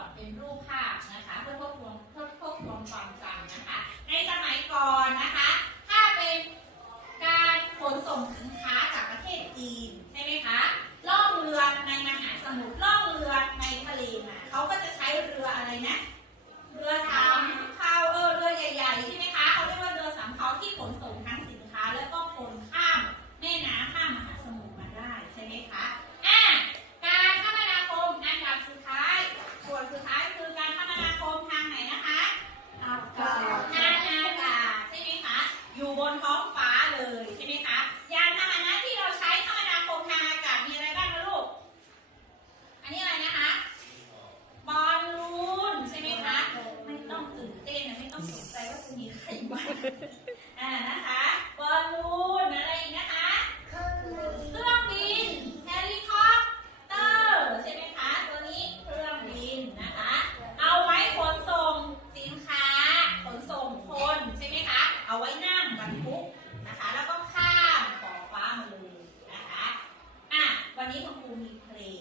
อนเป็นรูปภาพนะคะ เพื่อควบทวนทบวบคุมความจำนะคะ ในสมัยก่อนนะคะ ถ้าเป็นการขนส่งสินค้าจากประเทศจีนใช่ไหมคะล่องเรือในมหาสมุทรล่องเรือในทะเลนะเขาก็จะใช้เรืออะไรนะ เรือสามเภาเออเรือใหญ่ๆใช่ไหมคะเขาเรียกว่าเรือสามเภาที่ขนส่ง บนท้องฟ้าเลยใช่ไหมคะยานพาหนะที่เราใช้คมนาคมทางอากาศมีอะไรบ้างนะลูก อันนี้อะไรนะคะบอลลูนใช่ไหมคะไม่ต้องตื่นเต้นนะไม่ต้องสนใจว่าจะมีใครบ้างอ่านะคะบอลลูนอะไรอีกนะคะเครื่องบินเฮลิคอปเตอร์ใช่ไหมคะตัวนี้เครื่องบินนะคะ เอาไว้ขนส่งสินค้าขนส่งคนใช่ไหมคะเอาไว้หน้าะคะ แล้วก็ข้ามขอบฟ้ามาเลยนะคะ อะ วันนี้คุณครูมีเพลง